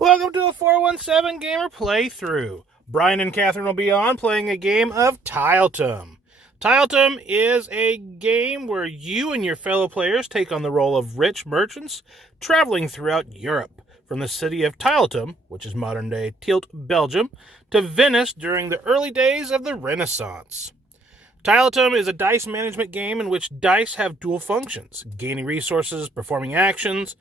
Welcome to a 417 Gamer playthrough. Bryan and Katherine will be on playing a game of Tiletum. Tiletum is a game where you and your fellow players take on the role of rich merchants traveling throughout Europe, from the city of Tiletum, which is modern-day Tielt, Belgium, to Venice during the early days of the Renaissance. Tiletum is a dice management game in which dice have dual functions: gaining resources, performing actions.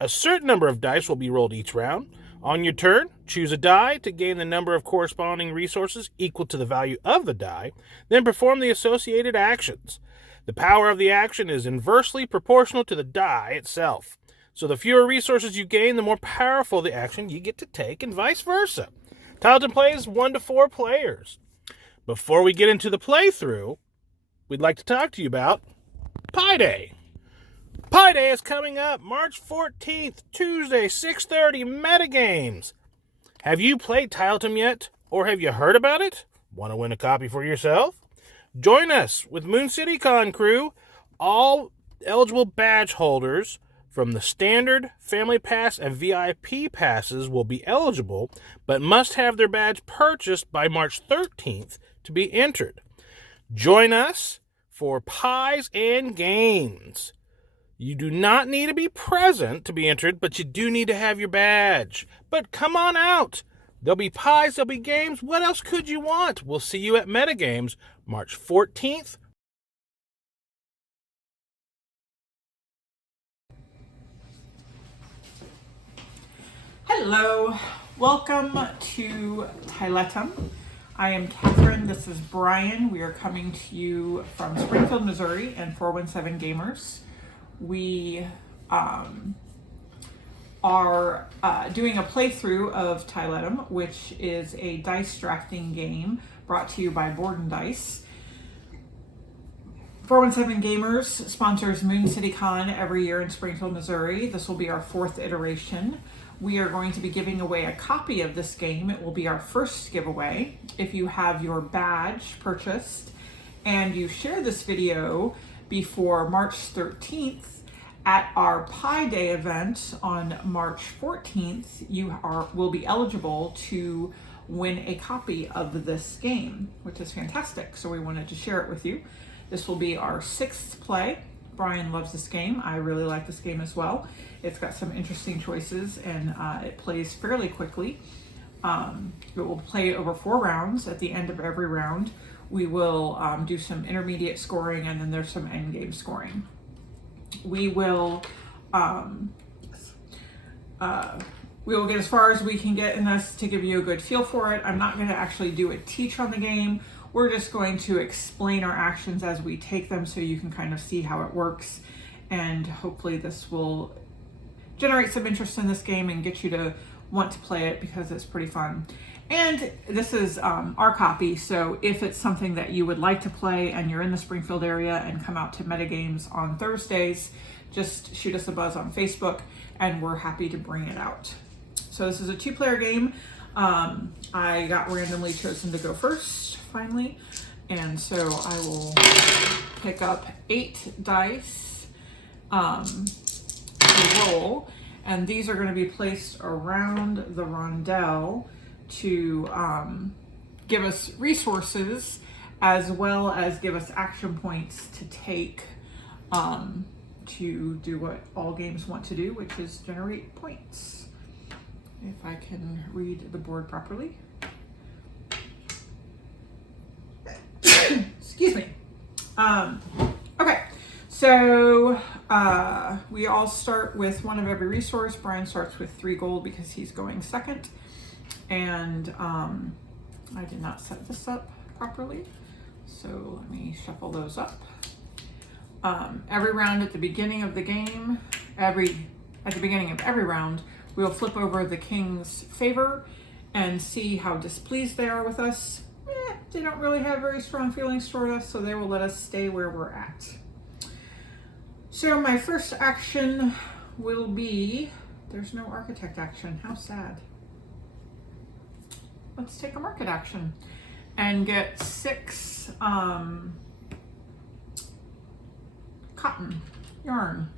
A certain number of dice will be rolled each round. On your turn, choose a die to gain the number of corresponding resources equal to the value of the die, then perform the associated actions. The power of the action is inversely proportional to the die itself. So the fewer resources you gain, the more powerful the action you get to take, and vice versa. Tiletum plays 1 to 4 players. Before we get into the playthrough, we'd like to talk to you about Pi Day. Pi Day is coming up March 14th, Tuesday, 6:30, Metagames. Have you played Tiletum yet? Or have you heard about it? Want to win a copy for yourself? Join us with MoonCityCon crew. All eligible badge holders from the Standard, Family Pass, and VIP passes will be eligible, but must have their badge purchased by March 13th to be entered. Join us for pies and games. You do not need to be present to be entered, but you do need to have your badge. But come on out. There'll be pies, there'll be games. What else could you want? We'll see you at Metagames, March 14th. Hello, welcome to Tiletum. I am Katherine, this is Bryan. We are coming to you from Springfield, Missouri, and 417 Gamers. We are doing a playthrough of Tiletum, which is a dice drafting game brought to you by Board and Dice. 417 Gamers sponsors MoonCityCon every year in Springfield, Missouri. This will be our 4th iteration. We are going to be giving away a copy of this game. It will be our first giveaway. If you have your badge purchased and you share this video before March 13th at our Pi Day event on March 14th, you will be eligible to win a copy of this game, which is fantastic. So we wanted to share it with you. This will be our 6th play. Bryan loves this game. I really like this game as well. It's got some interesting choices and it plays fairly quickly. It will play over 4 rounds. At the end of every round, we will do some intermediate scoring, and then there's some end game scoring. We will get as far as we can get in this to give you a good feel for it. I'm not going to actually do a teach on the game. We're just going to explain our actions as we take them so you can kind of see how it works, and hopefully this will generate some interest in this game and get you to want to play it because it's pretty fun. And this is our copy, so if it's something that you would like to play and you're in the Springfield area and come out to Metagames on Thursdays, just shoot us a buzz on Facebook and we're happy to bring it out. So this is a 2-player game. I got randomly chosen to go first, finally, and so I will pick up 8 dice to roll, and these are going to be placed around the rondelle to give us resources as well as give us action points to take to do what all games want to do, which is generate points. If I can read the board properly. Excuse me. Okay, so we all start with 1 of every resource. Bryan starts with 3 gold because he's going second. And I did not set this up properly, so let me shuffle those up. Every round at the beginning of the game, at the beginning of every round, we'll flip over the king's favor and see how displeased they are with us. They don't really have very strong feelings toward us, so they will let us stay where we're at. So my first action will be, there's no architect action, how sad. Let's take a market action and get 6 cotton yarn.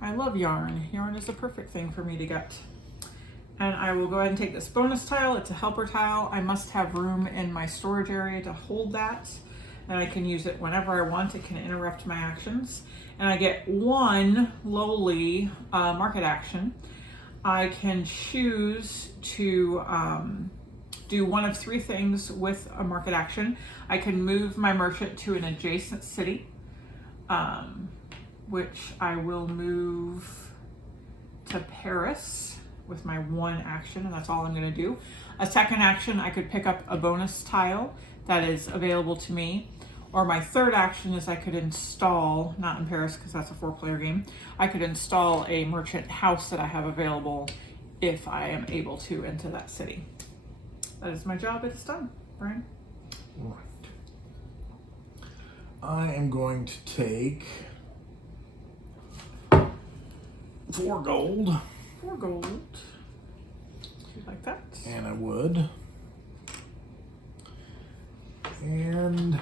I love yarn. Yarn is the perfect thing for me to get. And I will go ahead and take this bonus tile. It's a helper tile. I must have room in my storage area to hold that. And I can use it whenever I want. It can interrupt my actions. And I get one lowly market action. I can choose to do one of three things with a market action. I can move my merchant to an adjacent city, which I will move to Paris with my one action, and that's all I'm going to do. A second action, I could pick up a bonus tile that is available to me. Or my third action is I could install, not in Paris because that's a 4-player game, I could install a merchant house that I have available if I am able to into that city. That is my job. It's done. Bryan? Right. I am going to take 4 gold. 4 gold. Do you like that? And I would. And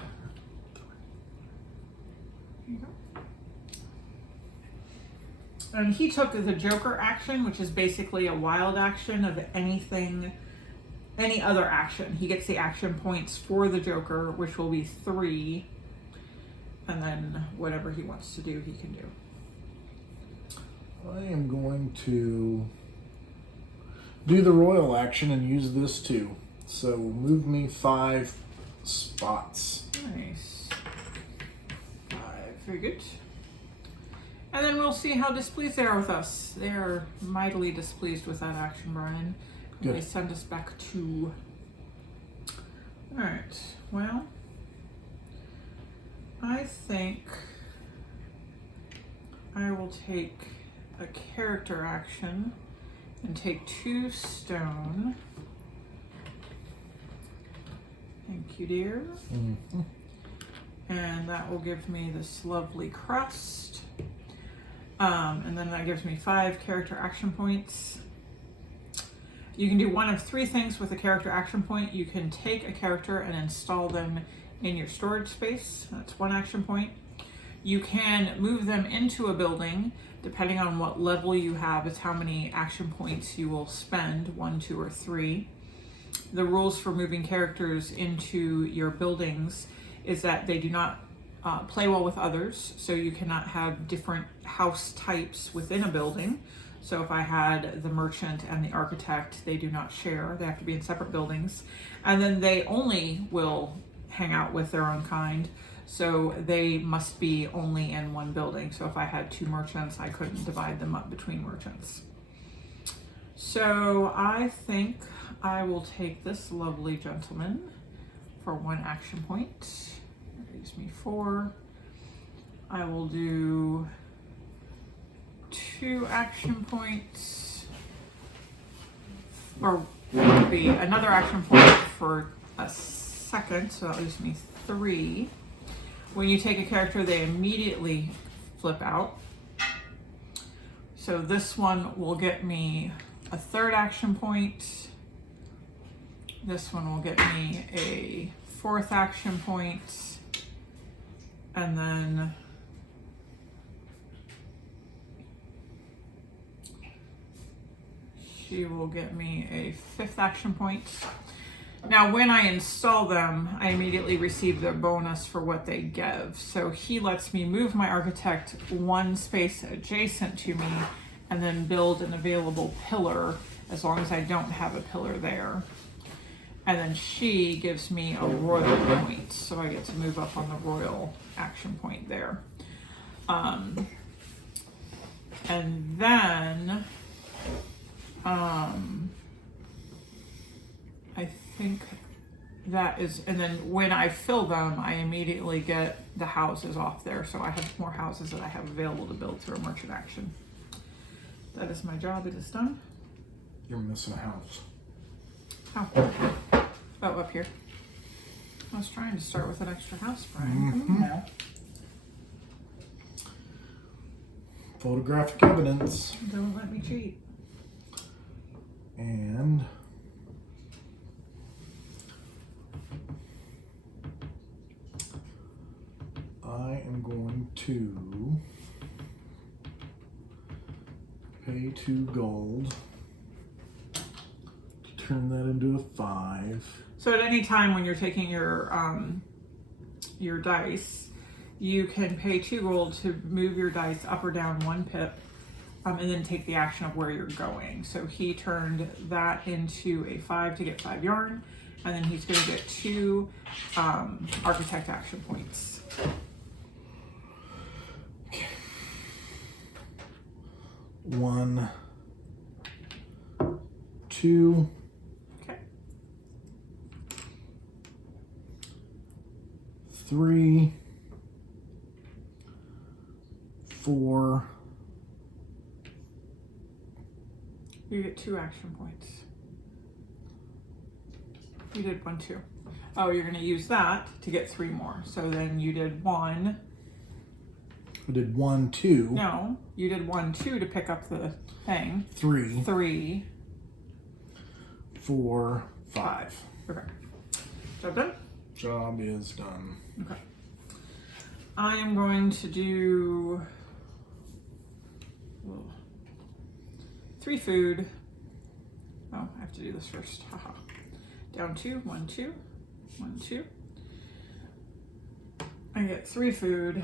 There you go. And he took the Joker action, which is basically a wild action of anything, any other action. He gets the action points for the Joker, which will be 3. And then whatever he wants to do, he can do. I am going to do the royal action and use this too. So move me 5 spots. Nice. 5. Very good. And then we'll see how displeased they are with us. They are mightily displeased with that action, Bryan. Good. They send us back to... Alright, well, I think I will take a character action and take 2 stone. Thank you, dear. Mm-hmm. And that will give me this lovely crust. And then that gives me 5 character action points. You can do one of 3 things with a character action point. You can take a character and install them in your storage space. That's 1 action point. You can move them into a building. Depending on what level you have, is how many action points you will spend, 1, 2, or 3. The rules for moving characters into your buildings is that they do not play well with others, so you cannot have different house types within a building. So if I had the merchant and the architect, they do not share. They have to be in separate buildings. And then they only will hang out with their own kind. So they must be only in one building. So if I had 2 merchants, I couldn't divide them up between merchants. So I think I will take this lovely gentleman for 1 action point. That gives me 4. I will do 2 action points, or would be another action point for a second, so that leaves me 3. When you take a character, they immediately flip out. So this one will get me a 3rd action point. This one will get me a 4th action point. And then she will get me a 5th action point. Now, when I install them, I immediately receive the bonus for what they give. So he lets me move my architect 1 space adjacent to me and then build an available pillar as long as I don't have a pillar there. And then she gives me a royal point, so I get to move up on the royal action point there. And then I think that is, and then when I fill them, I immediately get the houses off there, so I have more houses that I have available to build through a merchant action. That is my job. It is done. You're missing a house. How? Oh, up here. I was trying to start with an extra house, Bryan. Come on now. Photographic evidence. Don't let me cheat. And I am going to pay 2 gold turn that into a 5. So at any time when you're taking your dice, you can pay 2 gold to move your dice up or down 1 pip, and then take the action of where you're going. So he turned that into a 5 to get 5 yarn, and then he's going to get 2 architect action points. Okay. 1, 2. Okay. 3, 4. You get 2 action points. You did 1, 2. Oh, you're going to use that to get 3 more. So then you did 1. I did 1, 2. No, you did 1, 2 to pick up the thing. 3, 3, 4, 5. Okay. Job done? Job is done. Okay. I am going to do 3 food. Oh, I have to do this first. Haha. Down 2, 1, 2, 1, 2. I get 3 food.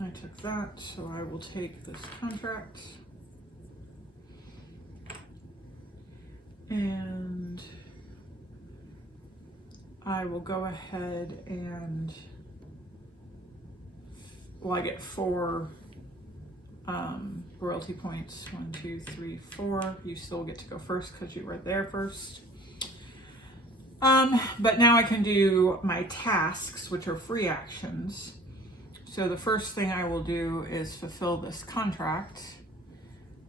I took that, so I will take this contract. And I will go ahead and, well, I get 4 royalty points. 1, 2, 3, 4. You still get to go first because you were there first. But now I can do my tasks, which are free actions. So the first thing I will do is fulfill this contract,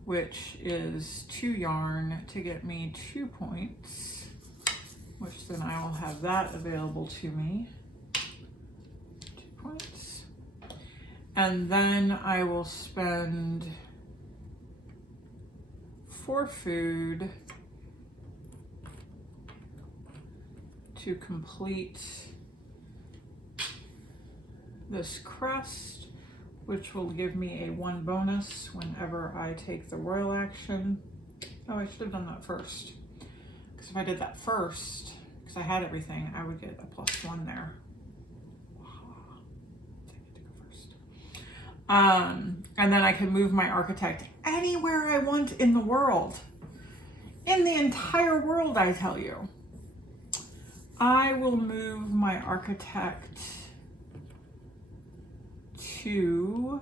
which is 2 yarn to get me 2 points, which then I will have that available to me. 2 points. And then I will spend 4 food to complete this crest, which will give me a 1 bonus whenever I take the royal action. Oh, I should have done that first. Because if I did that first, because I had everything, I would get a +1 there. I get to go first. And then I can move my architect anywhere I want in the world. In the entire world, I tell you. I will move my architect to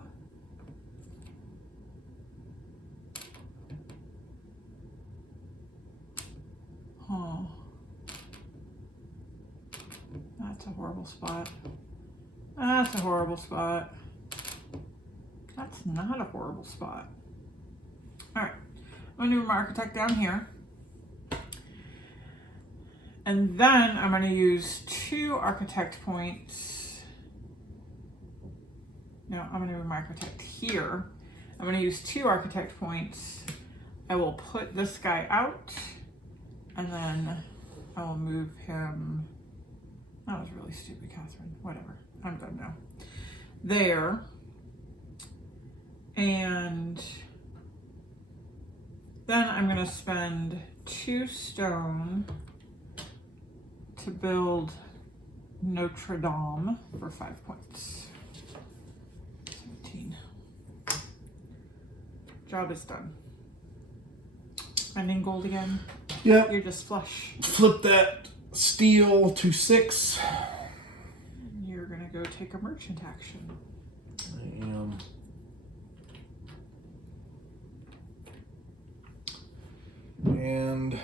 that's a horrible spot. That's a horrible spot. That's not a horrible spot. All right, I'm gonna move my architect down here. And then I'm gonna use 2 architect points. No, I'm gonna move my architect here. I'm gonna use 2 architect points. I will put this guy out, and then I will move him. That was really stupid, Catherine. Whatever, I'm done now. There. And then I'm gonna spend 2 stone to build Notre Dame for 5 points. 17. Job is done. Spending gold again. Yep. You're just flush. Flip that steel to 6. You're gonna go take a merchant action. I am. And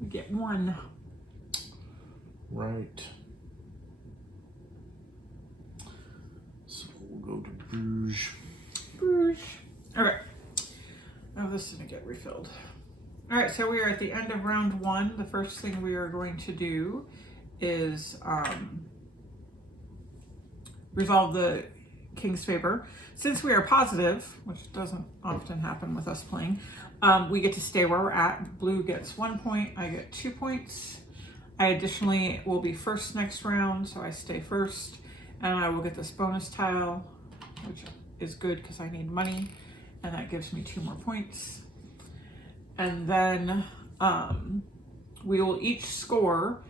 You get 1. right. So we'll go to Bruges. Bruges. Okay. Now this is gonna get refilled. All right, so we are at the end of round 1. The first thing we are going to do is resolve the king's favor. Since we are positive, which doesn't often happen with us playing, we get to stay where we're at. Blue gets 1 point, I get 2 points. I additionally will be first next round, so I stay first, and I will get this bonus tile, which is good because I need money, and that gives me 2 more points. And then we will each score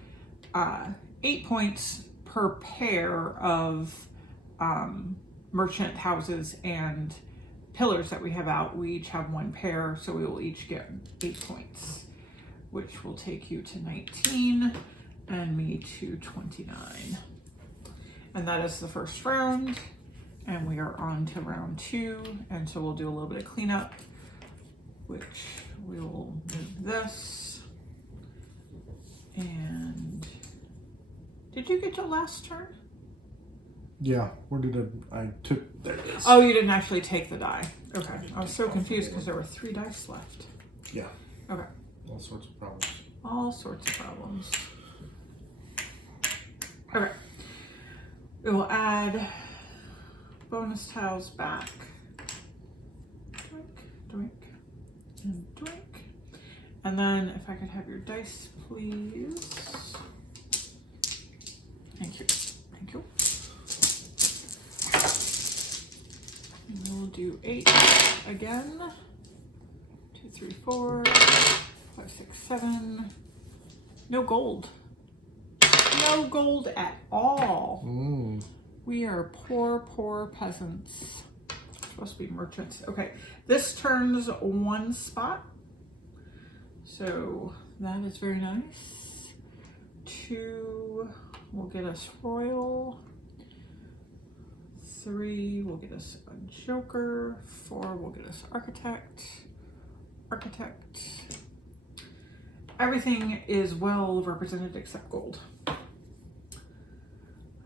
8 points per pair of merchant houses and pillars that we have out. We each have 1 pair, so we will each get 8 points, which will take you to 19 and me to 29. And that is the first round, and we are on to round 2, and so we'll do a little bit of cleanup, which we will move this. And did you get your last turn? Yeah, where did I took, there it is. Oh, you didn't actually take the die. Okay, I was so confused because there were 3 dice left. Yeah. Okay. All sorts of problems. All sorts of problems. Okay. We will add bonus tiles back. Doink, doink, and doink. And then if I could have your dice, please. Thank you. Thank you. And we'll do 8 again. 2, 3, 4, 5, 6, 7. No gold. No gold at all. We are poor, poor peasants. Supposed to be merchants. Okay, this turns 1 spot. So that is very nice. 2 will get us royal. 3 will get us a joker. 4 will get us architect. Architect. Everything is well represented except gold.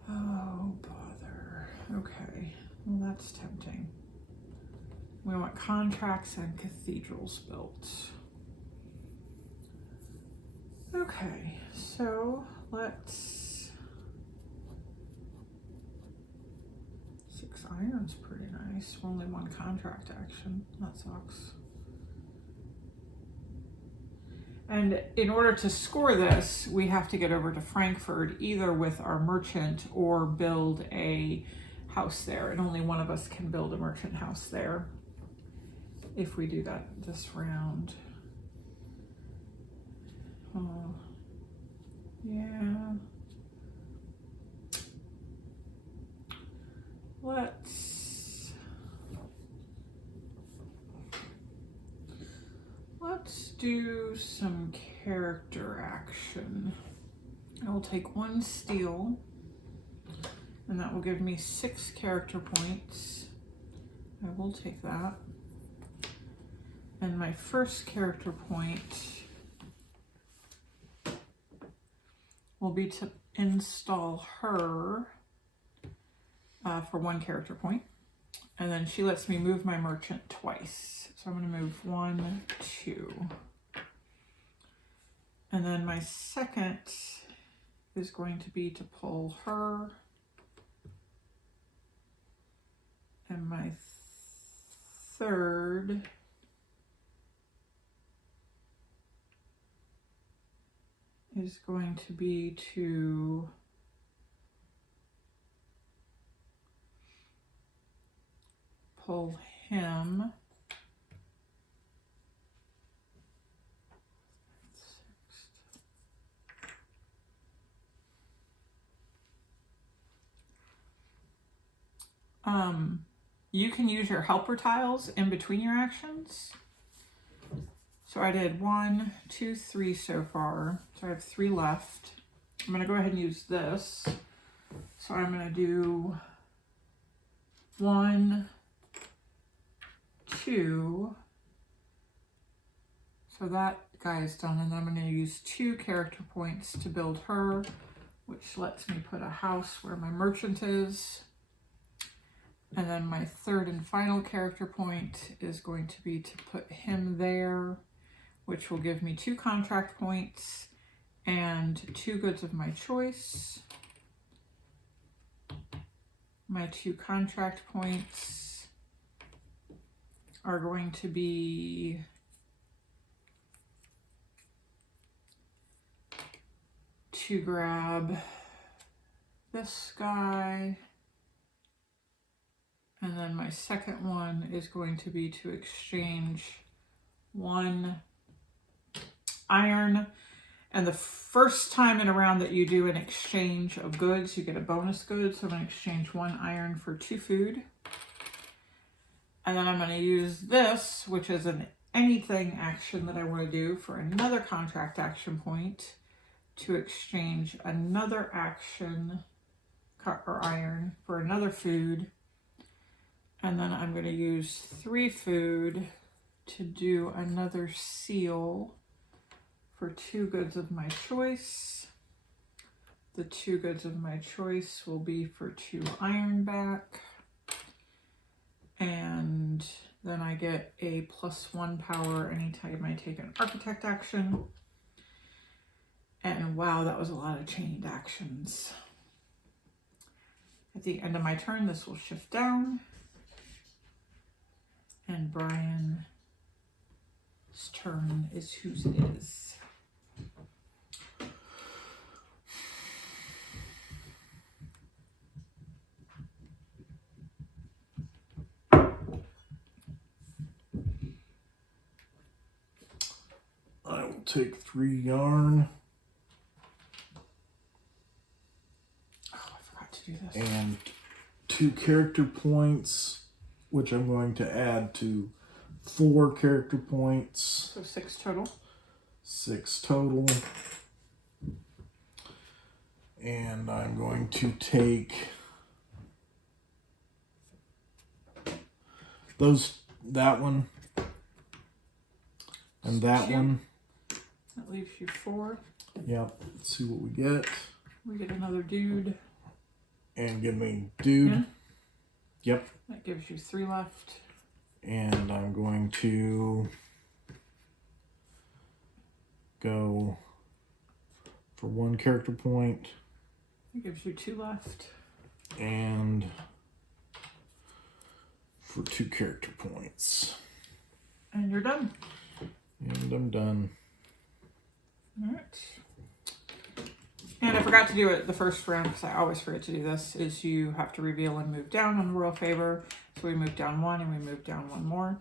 Oh, bother. Okay, well that's tempting. We want contracts and cathedrals built. Okay, so let's... 6 iron's pretty nice. Only 1 contract action. That sucks. And in order to score this, we have to get over to Frankfurt either with our merchant or build a house there. And only one of us can build a merchant house there if we do that this round. Oh, yeah. Let's do some character action. I will take 1 steel, and that will give me 6 character points. I will take that. And my first character point will be to install her for 1 character point. And then she lets me move my merchant twice. So I'm going to move 1, 2. And then my second is going to be to pull her. And my third is going to be to pull him. You can use your helper tiles in between your actions. So I did 1, 2, 3 so far. So I have 3 left. I'm gonna go ahead and use this. So I'm gonna do 1, 2. So that guy is done, and then I'm gonna use 2 character points to build her, which lets me put a house where my merchant is. And then my third and final character point is going to be to put him there, which will give me 2 contract points and 2 goods of my choice. My 2 contract points are going to be to grab this guy. And then my second one is going to be to exchange 1 iron. And the first time in a round that you do an exchange of goods, you get a bonus good. So I'm going to exchange 1 iron for 2 food. And then I'm going to use this, which is an anything action that I want to do, for another contract action point to exchange another action or iron for another food. And then I'm going to use 3 food to do another seal for 2 goods of my choice. The 2 goods of my choice will be for 2 iron back. And then I get a +1 power anytime I take an architect action. And wow, that was a lot of chained actions. At the end of my turn, this will shift down. And Bryan's turn is whose it is. I will take 3 yarn. Oh, I forgot to do this. And 2 character points, which I'm going to add to 4 character points. So 6 total. 6 total. And I'm going to take that one and that 2. one. That leaves you 4. Yep. Let's see what we get. We get another dude. And give me dude. Yeah. Yep. That gives you 3 left. And I'm going to go for 1 character point. That gives you 2 left. And for 2 character points. And you're done. And I'm done. All right. And I forgot to do it the first round because I always forget to do this, is you have to reveal and move down on the royal favor. So we move down 1 and we move down 1 more.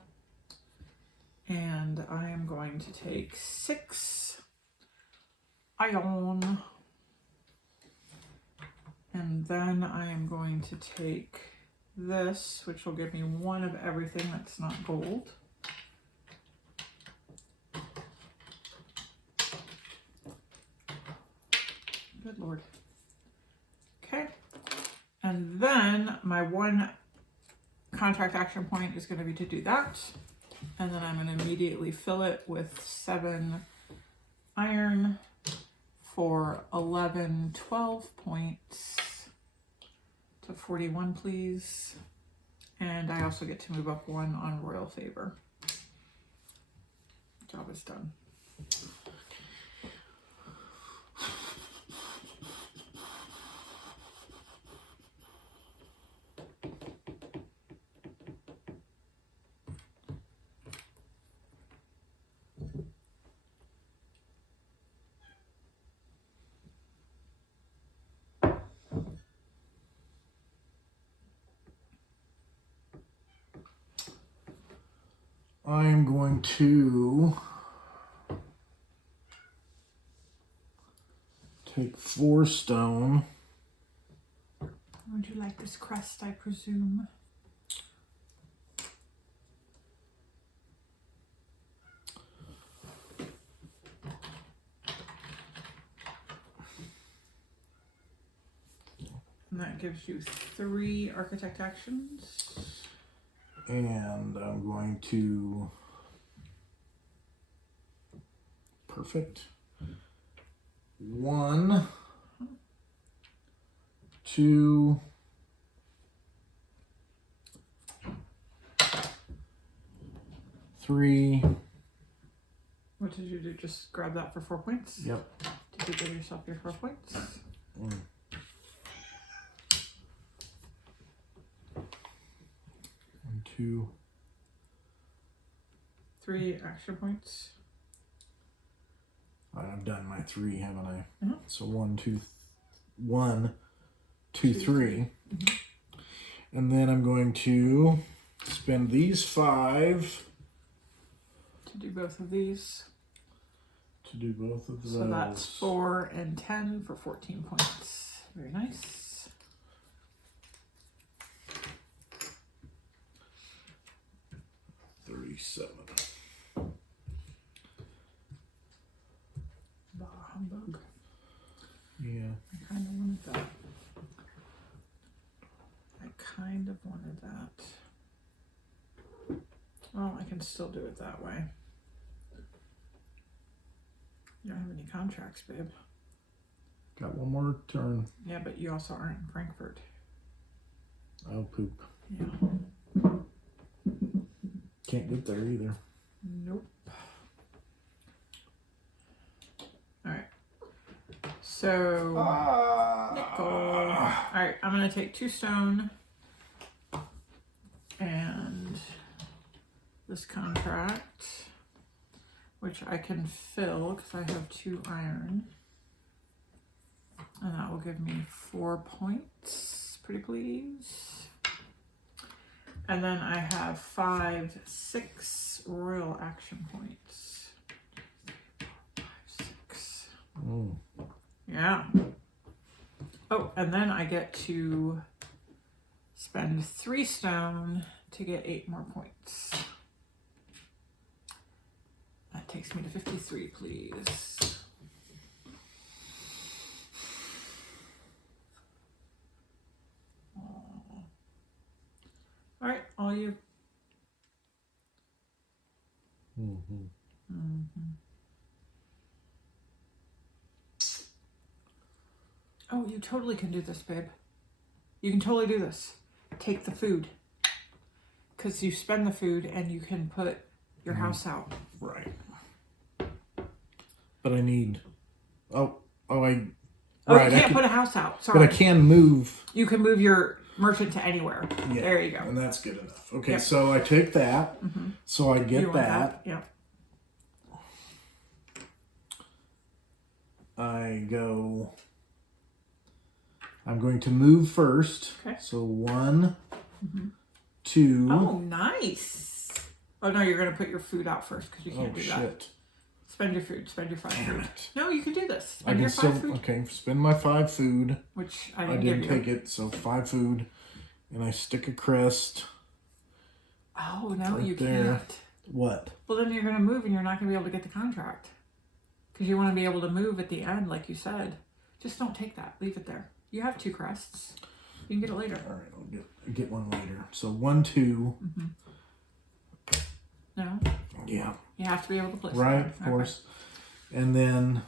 And I am going to take 6 iron. And then I am going to take this, which will give me 1 of everything that's not gold. Good Lord. Okay. And then my 1 contract action point is going to be to do that. And then I'm going to immediately fill it with 7 iron for 11, 12 points to 41, please. And I also get to move up 1 on royal favor. Job is done. I am going to take 4 stone. Would you like this crest, I presume? And that gives you 3 architect actions. And I'm going to, perfect, 1, 2, 3. What did you do? Just grab that for 4 points? Yep. Did you give yourself your 4 points? Mm. 1, 2, 3 action points. I've done my 3, haven't I? Mm-hmm. So 1, 2, 3. Mm-hmm. And then I'm going to spend these 5 to do both of these. To do both of those. So that's 4 and 10 for 14 points. Very nice. $37. Bah humbug. Yeah. I kind of wanted that. Well, I can still do it that way. You don't have any contracts, babe. Got one more turn. Yeah, but you also aren't in Frankfurt. Oh, poop. Yeah. Can't get there either. Nope. Alright. So, nickel. Alright, I'm going to take 2 stone and this contract, which I can fill because I have 2 iron. And that will give me 4 points. Pretty please. And then I have 5, 6 royal action points. 5, 6. Mm. Yeah. Oh, and then I get to spend 3 stone to get 8 more points. That takes me to 53, please. All right, all you. Mm-hmm. Mm-hmm. Oh, you totally can do this, babe. You can totally do this. Take the food. Because you spend the food and you can put your house out. Right. But I need... Oh, you can't put a house out. Sorry. But I can move... You can move your merchant to anywhere. Yeah, there you go. And that's good enough. Okay, so I take that. Mm-hmm. So I get that. Yeah. I go... I'm going to move first. Okay. So 1, 2... Oh, nice. Oh, no, you're going to put your food out first because you can't do that. Shit. Spend your food. Spend your 5 Damn food. It. No, you can do this. I can still, food. Okay, spend my 5 food. Which I didn't didn't take it, so 5 food. And I stick a crest. Oh, no, right you there. can't. What? Well, then you're going to move and you're not going to be able to get the contract. Because you want to be able to move at the end, like you said. Just don't take that. Leave it there. You have 2 crests. You can get it later. All right, I'll get one later. So 1, 2. Mm-hmm. No? Yeah. You have to be able to place right, it. Of course. And then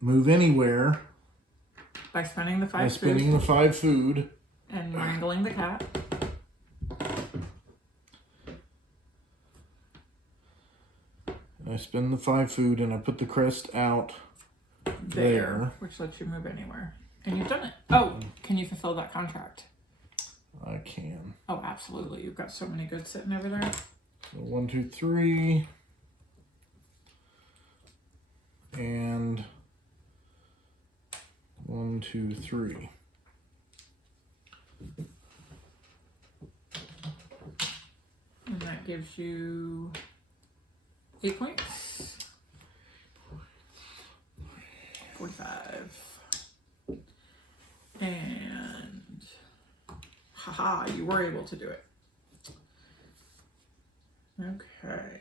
move anywhere. By spending the 5 food. By spending the 5 food. And wrangling the cat. I spend the 5 food and I put the crest out there. Which lets you move anywhere. And you've done it. Oh, can you fulfill that contract? I can. Oh, absolutely. You've got so many goods sitting over there. So 1, 2, 3. And 1, 2, 3. And that gives you 8 points. 45. And haha, you were able to do it. Okay.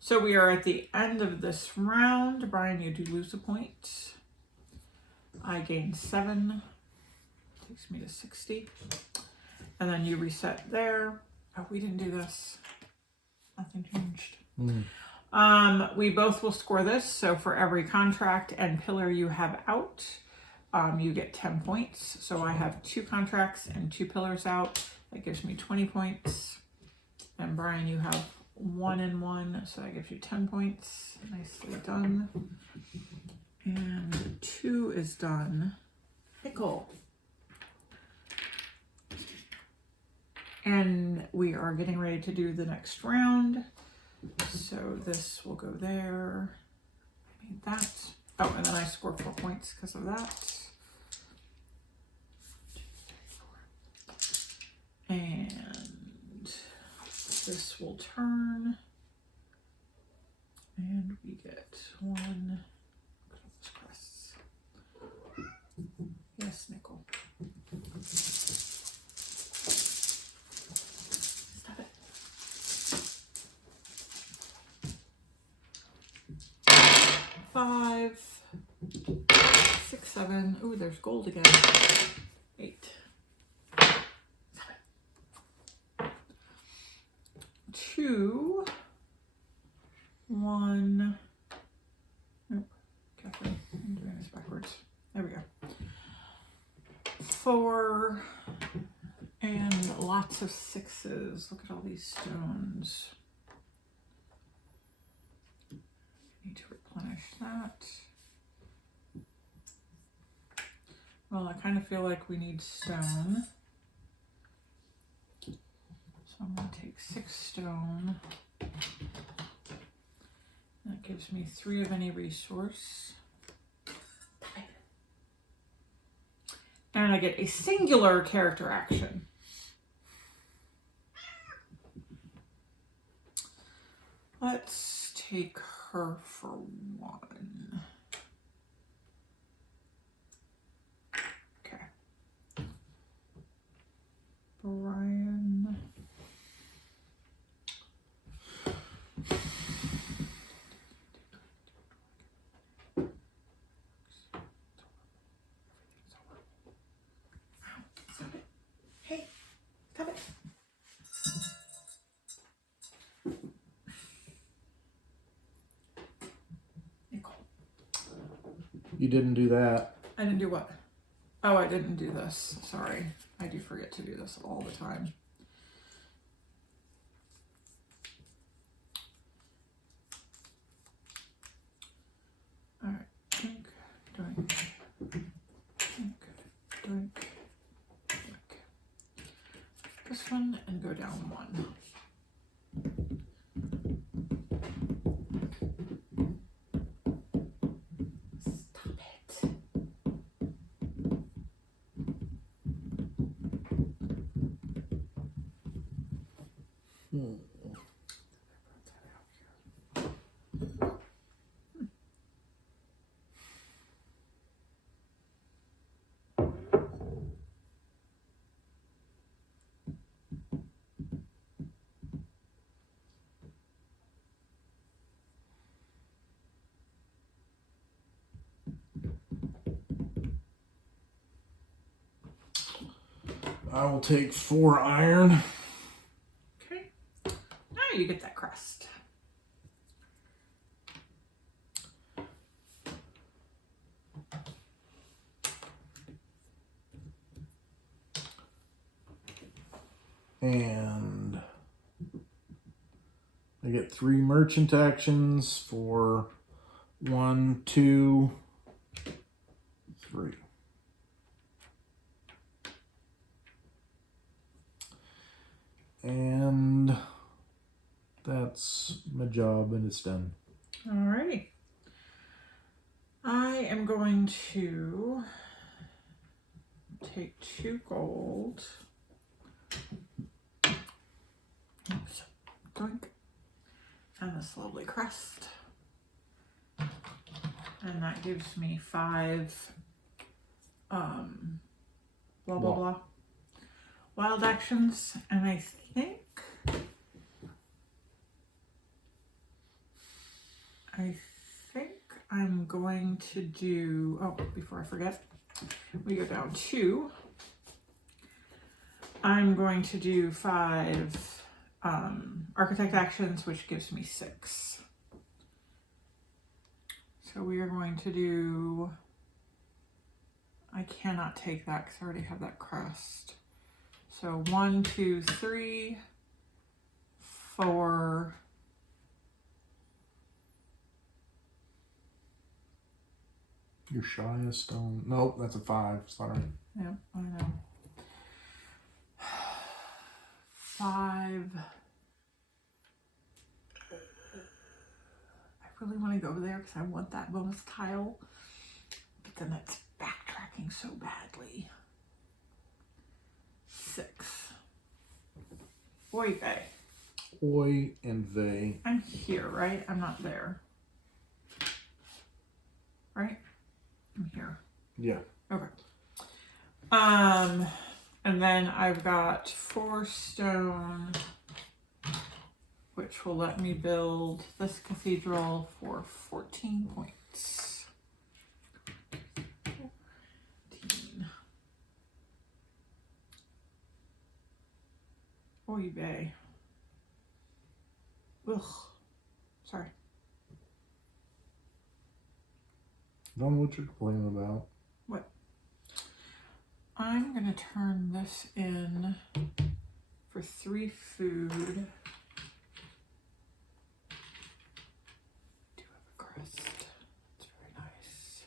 So we are at the end of this round. Bryan, you do lose a point. I gain 7. Takes me to 60. And then you reset there. Oh, we didn't do this. Nothing changed. We both will score this. So for every contract and pillar you have out, you get 10 points. So I have 2 contracts and 2 pillars out. That gives me 20 points. And Bryan, you have 1 and 1, so that gives you 10 points. Nicely done. And 2 is done. Nickel. And we are getting ready to do the next round. So this will go there. I made that. Oh, and then I score 4 points because of that. And this will turn. And we get 1. Yes, nickel. Stop it. 5, 6, 7. Ooh, there's gold again. 8. 2, 1. Nope, Catherine, I'm doing this backwards. There we go. 4, and lots of 6s. Look at all these stones. Need to replenish that. Well, I kind of feel like we need stone. So I'm going to take 6 stone. That gives me 3 of any resource. And I get a singular character action. Let's take her for 1. Okay. Bryan. Hey, stop it. Nicole. You didn't do that. I didn't do what? Oh, I didn't do this. Sorry. I do forget to do this all the time. All right. Doink, doink, doink, doink, doink. This one and go down 1. Stop it. I will take 4 iron. Okay. Now you get that crust. And I get 3 merchant actions for 1, 2, 3. And that's my job, and it's done. Alrighty. I am going to take 2 gold. Oops. Doink. And this lovely crust. And that gives me 5 blah blah blah wild actions, and I think I'm going to do, oh, before I forget, we go down 2. I'm going to do 5 architect actions, which gives me 6. So we are going to do, I cannot take that because I already have that crust. So 1, 2, 3, 4. You're shy of stone. Nope, that's a 5. Sorry. Yep, I know. 5. really want to go there because I want that bonus tile. But then it's backtracking so badly. 6. Oy vey. Oy and vey. I'm here, right? I'm not there. Right? I'm here. Yeah. Okay. And then I've got 4 stone, which will let me build this cathedral for 14 points. 14. Oy vey. Ugh. Sorry. Don't know what you're complaining about. What? I'm gonna turn this in for 3 food. Do have a crest. It's very nice.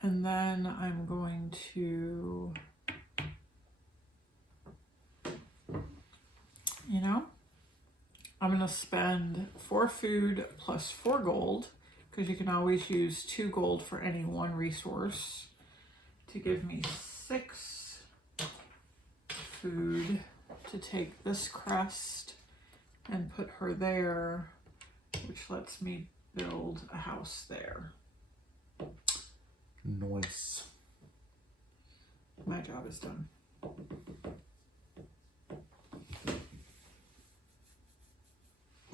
And then I'm going to, I'm going to spend 4 food plus 4 gold, because you can always use 2 gold for any one resource, to give me 6 food to take this crest and put her there, which lets me build a house there. Nice. My job is done.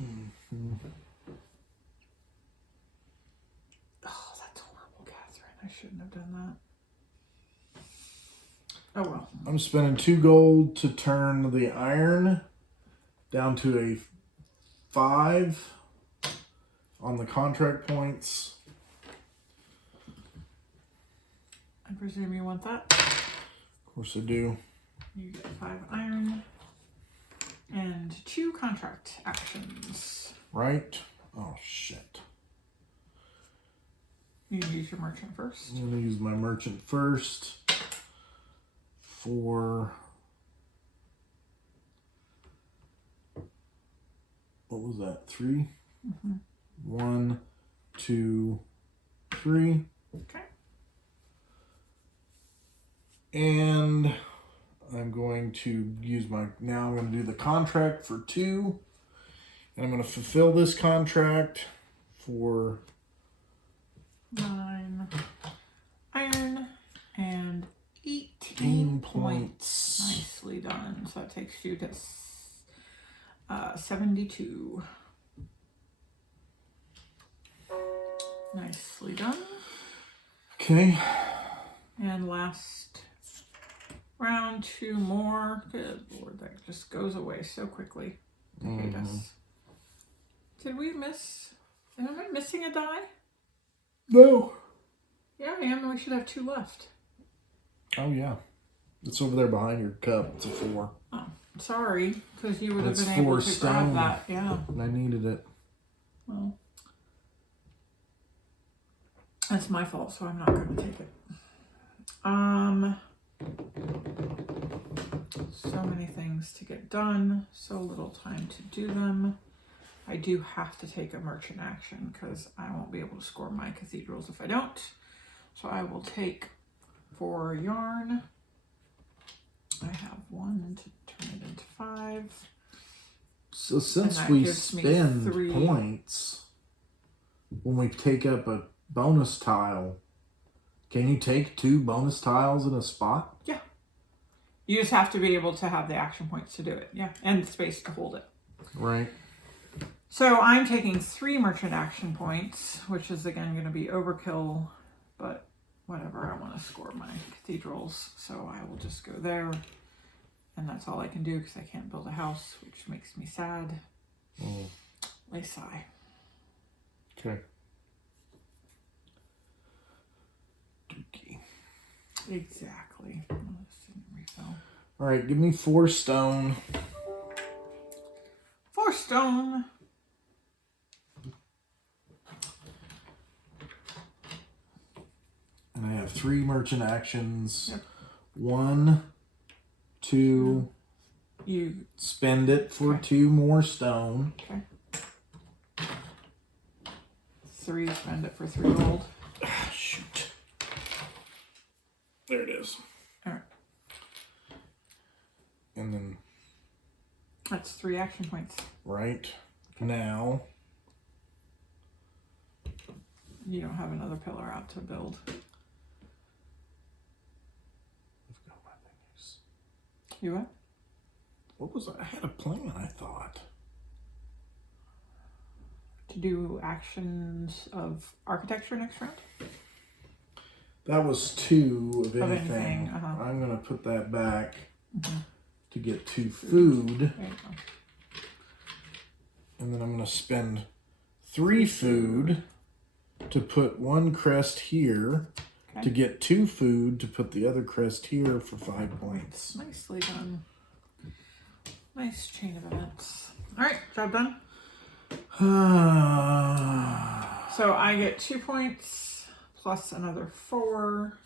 Mm-hmm. Oh, that's horrible, Catherine. I shouldn't have done that. Oh well. I'm spending 2 gold to turn the iron down to a 5 on the contract points. I presume you want that. Of course I do. You get 5 iron and 2 contract actions. Right? Oh, shit. You use your merchant first. I'm going to use my merchant first for... What was that? 3? Mm-hmm. 1, 2, 3. Okay. And I'm going to use now I'm going to do the contract for 2. And I'm going to fulfill this contract for 9 iron and 18 18 points. Nicely done. So that takes you to 72. Nicely done. Okay. And last round, 2 more. Good Lord, that just goes away so quickly. I hate us. Did we miss? Am I missing a die? No. Yeah, I am. We should have 2 left. Oh, yeah. It's over there behind your cup. It's a 4. Oh, sorry, because you would have That's been able 4 to stone. grab that. Yeah. And I needed it. Well, that's my fault, so I'm not going to take it. So many things to get done, so little time to do them. I do have to take a merchant action because I won't be able to score my cathedrals if I don't. So I will take 4 yarn. I have 1 to turn it into 5. So since that we gives me spend 3. points when we take up a bonus tile, can you take 2 bonus tiles in a spot? Yeah. You just have to be able to have the action points to do it. Yeah. And the space to hold it. Right. So I'm taking 3 merchant action points, which is again going to be overkill, but whatever. I want to score my cathedrals, so I will just go there. And that's all I can do because I can't build a house, which makes me sad. I sigh. Okay. Dookie. Exactly. Oh, this didn't refill. All right, give me 4 stone. 4 stone. And I have 3 merchant actions. Yep. 1, 2. You Spend it for Okay. 2 more stone. okay? 3. Spend it for 3 gold. Shoot. There it is. All right. And then That's 3 action points. right now, You don't have another pillar out to build. You what? What was I had a plan, I thought. To do actions of architecture next round? That was 2 of Of anything. anything, uh-huh. I'm going to put that back Mm-hmm. to get 2 food. There you go. And then I'm going to spend 3 food to put 1 crest here. Okay. To get 2 food to put the other crest here for 5 points. Nicely done. Nice chain of events. All right, job done. So I get 2 points plus another 4.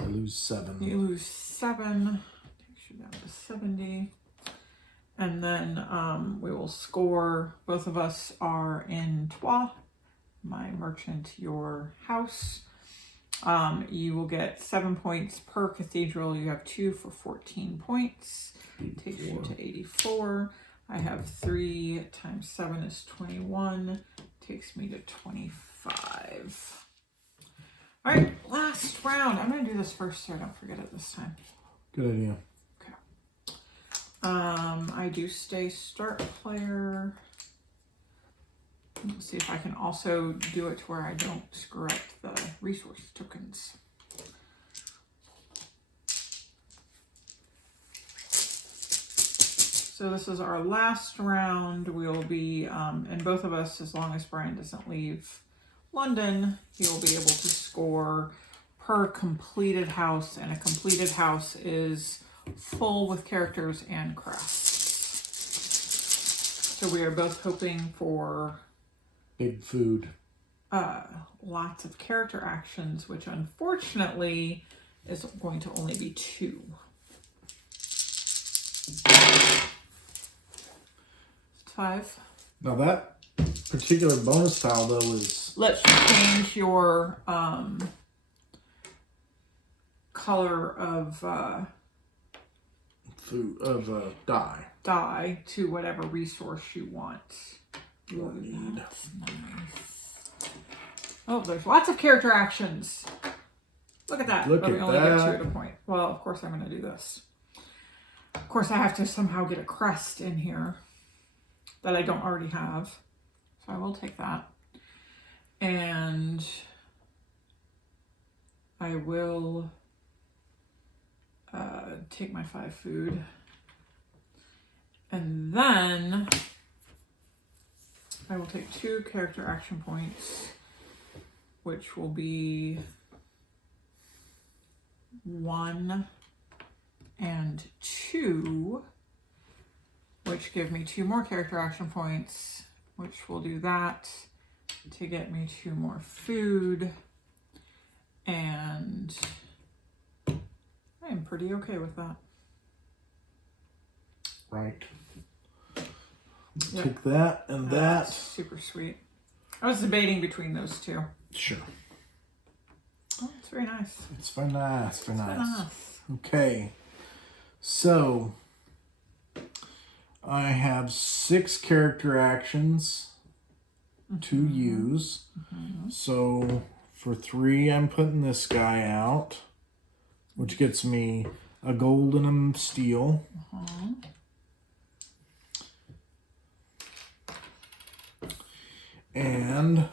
I lose 7. You lose 7. Takes you down to 70. And then we will score. Both of us are in Troyes. My merchant, your house. You will get 7 points per cathedral. You have 2 for 14 points. Takes you to 84. I have 3 times 7 is 21. Takes me to 25. All right, last round. I'm going to do this first so I don't forget it this time. Good idea. Okay. I do stay start player. Let's see if I can also do it to where I don't screw up the resource tokens. So this is our last round. We'll be, and both of us, as long as Bryan doesn't leave London, he will be able to score per completed house, and a completed house is full with characters and crafts. So we are both hoping for Big food. lots of character actions, which unfortunately is going to only be 2. 5. Now that particular bonus tile though is Let's change your color of food of dye. to whatever resource you want. What we need. That's nice. Oh, there's lots of character actions. Look at that. Look but we at only get 2 that. at a point. Well, of course I'm going to do this. Of course I have to somehow get a crest in here that I don't already have. So I will take that. And I will take my 5 food. And then I will take 2 character action points, which will be 1 and 2, which give me 2 more character action points, which will do that to get me 2 more food. And I am pretty okay with that. Right. Yep. Take that and That's that. super sweet. I was debating between those 2. Sure. Oh, it's very nice. It's very nice. Very It's very nice. nice. Okay. So I have 6 character actions to use. So for 3, I'm putting this guy out, which gets me a gold and a steel. And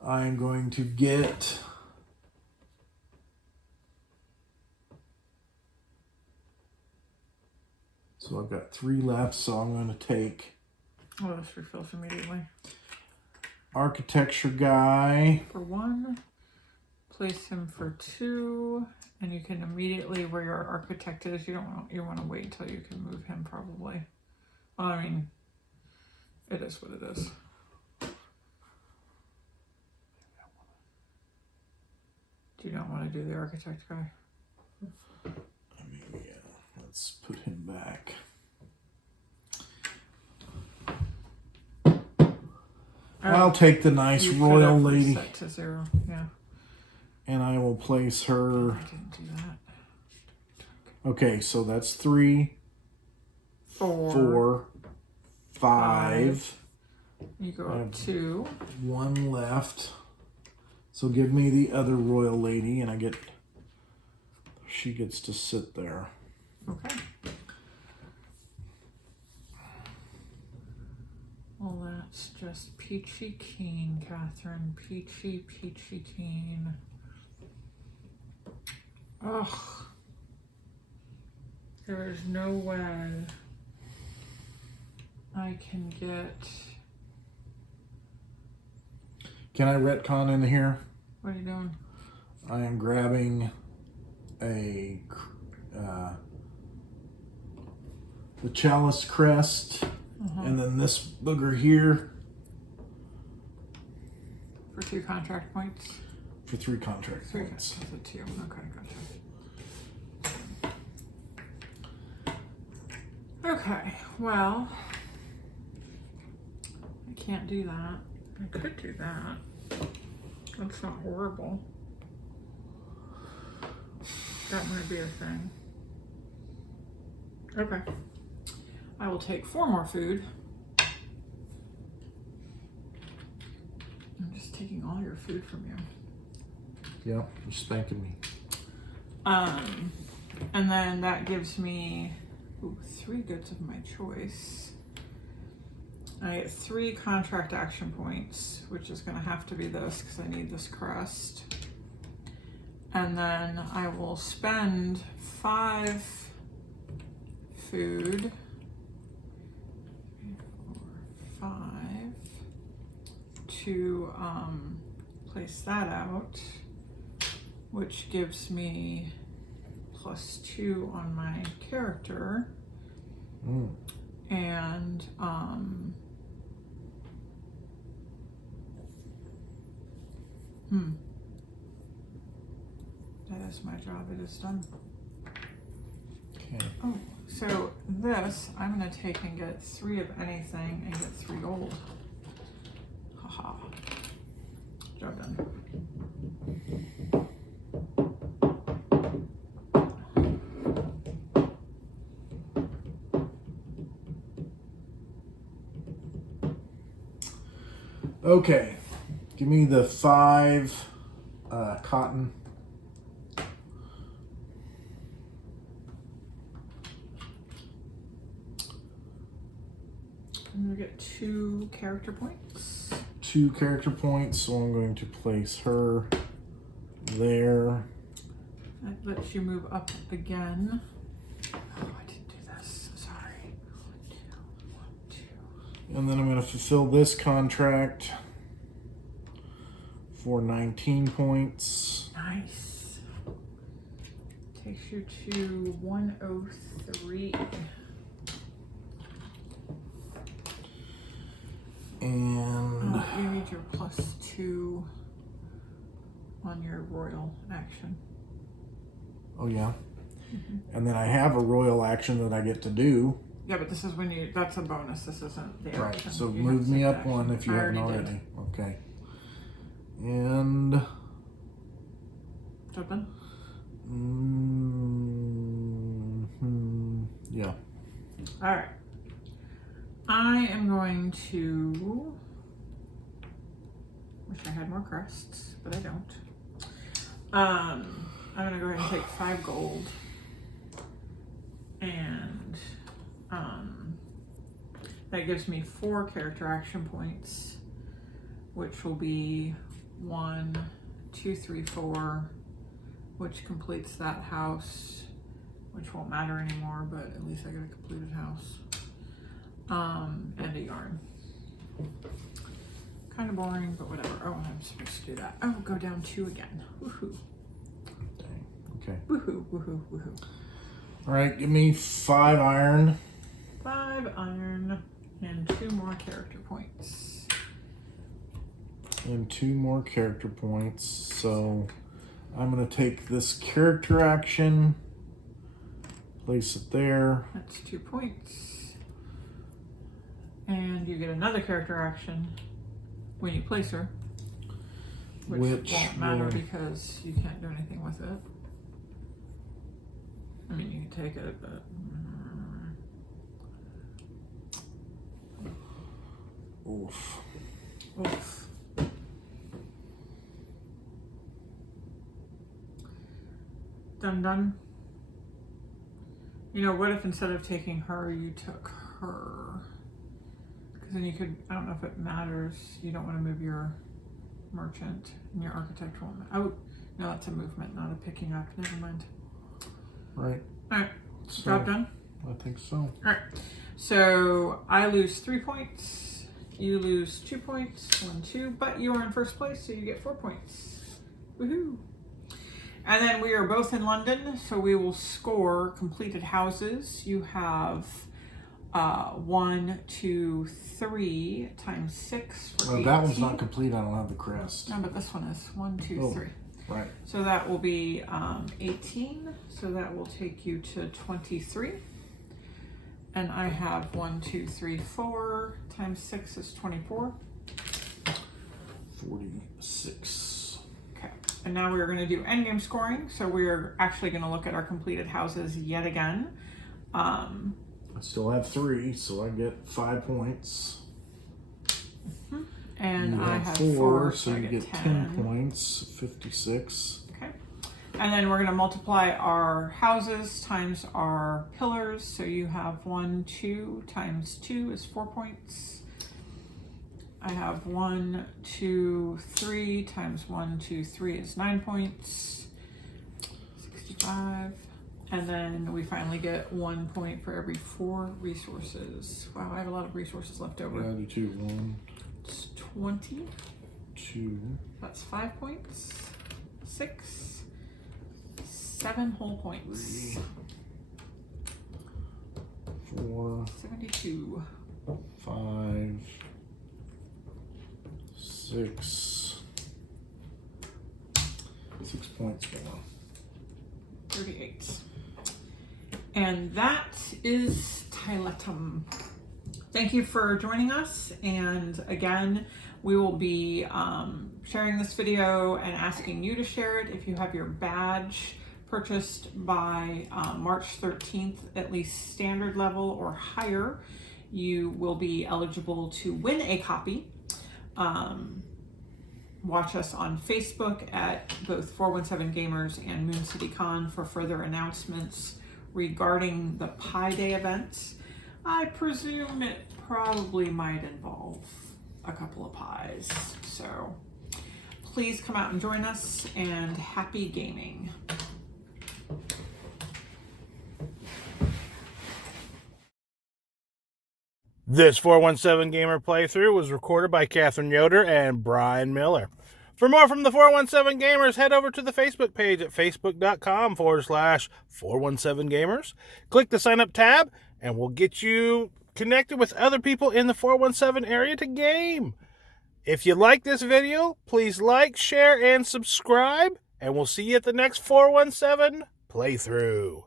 I'm going to get so I've got 3 left, so I'm going to take Oh, this refills immediately. architecture guy. For 1, place him for 2, and you can immediately where your architect is. You want to wait until you can move him probably. Well, I mean, it is what it is. Do you not want to do the architect guy? Let's put him back. I'll take the nice royal lady. Set to 0. Yeah. And I will place her. I didn't do that. Okay, so that's 3, 4, 5. You go up 2. 1 left. So give me the other royal lady, and she gets to sit there. Okay. Well, that's just peachy keen, Catherine. Peachy keen. Ugh. There is no way I can get... Can I retcon in here? What are you doing? I am grabbing the chalice crest, and then this booger here. For 2 contract points? For 3 contract 3 points. That's a 2. Okay, gotcha. Okay, well, I can't do that. I could do that. That's not horrible. That might be a thing. Okay. I will take 4 more food. I'm just taking all your food from you. Yep, you're spanking me. And then that gives me 3 goods of my choice. I get 3 contract action points, which is going to have to be this because I need this crest. And then I will spend 5 food. 4, 5 to place that out, which gives me +2 on my character. And that is my job. It is done. Okay. Oh, so this I'm gonna take and get 3 of anything and get 3 gold. Haha. Job done. Okay, give me the 5 cotton. I'm gonna get 2 character points. 2 character points, so I'm going to place her there. That lets you move up again. Oh, I didn't do this. Sorry. 1, 2, 1, 2. And then I'm going to fulfill this contract for 19 points. Nice. Takes you to 103. And you need your +2 on your royal action. oh yeah. And then I have a royal action that I get to do. Yeah, but this is when that's a bonus. This isn't the Right. action. So You move have to me take up action. one if you I haven't already already. did. Okay. And Job done? yeah. All right. I am going to. Wish I had more crests, but I don't. I'm gonna go ahead and take 5 gold, and that gives me 4 character action points, which will be 1, 2, 3, 4, which completes that house, which won't matter anymore, but at least I got a completed house. And a yarn. Kind of boring, but whatever. Oh, I'm supposed to do that. Oh, go down 2 again. Woohoo. Dang. Okay. Woohoo, woohoo, woohoo. All right, give me 5 iron. 5 iron and 2 more character points. And 2 more character points. So I'm going to take this character action, place it there. That's 2 points. And you get another character action when you place her, which won't matter because you can't do anything with it. I mean, you can take it, but... Oof. Oof. Done. You know, what if instead of taking her, you took her? Because then you could, I don't know if it matters. You don't want to move your merchant and your architectural. Oh, no, that's a movement, not a picking up. Never mind. Right. All right. So, Job done? I think so. All right. So I lose 3 points. You lose 2 points. 1, 2. But you are in first place, so you get 4 points. Woohoo! And then we are both in London, so we will score completed houses. You have 1, 2, 3 times 6 for 18. That one's not complete. I don't have the crest. No, but this one is 1, 2, 3. Right. So that will be 18. So that will take you to 23. And I have 1, 2, 3, 4 times 6 is 24. 46. Okay. And now we're going to do endgame scoring. So we're actually going to look at our completed houses yet again. I still have 3, so I get 5 points. And I have 4, 4, so I you get 10 points. 56. Okay. And then we're going to multiply our houses times our pillars. So you have 1, 2 times 2 is 4 points. I have 1, 2, 3 times 1, 2, 3 is 9 points. 65. And then we finally get 1 point for every 4 resources. Wow, I have a lot of resources left over. Yeah, I do too. 1, It's 20. 2. That's 5 points. 6. 7 whole points. 4. 72. 5. 6. 6 points more. 38. And that is Tiletum. Thank you for joining us. And again, we will be sharing this video and asking you to share it. If you have your badge purchased by March 13th, at least standard level or higher, you will be eligible to win a copy. Watch us on Facebook at both 417 Gamers and MoonCityCon for further announcements regarding the Pi Day events. I presume it probably might involve a couple of pies. So please come out and join us, and happy gaming. This 417 Gamer playthrough was recorded by Katherine Yoder and Brian Miller. For more from the 417 Gamers, head over to the Facebook page at facebook.com/417gamers. Click the sign up tab, and we'll get you connected with other people in the 417 area to game. If you like this video, please like, share, and subscribe, and we'll see you at the next 417 playthrough.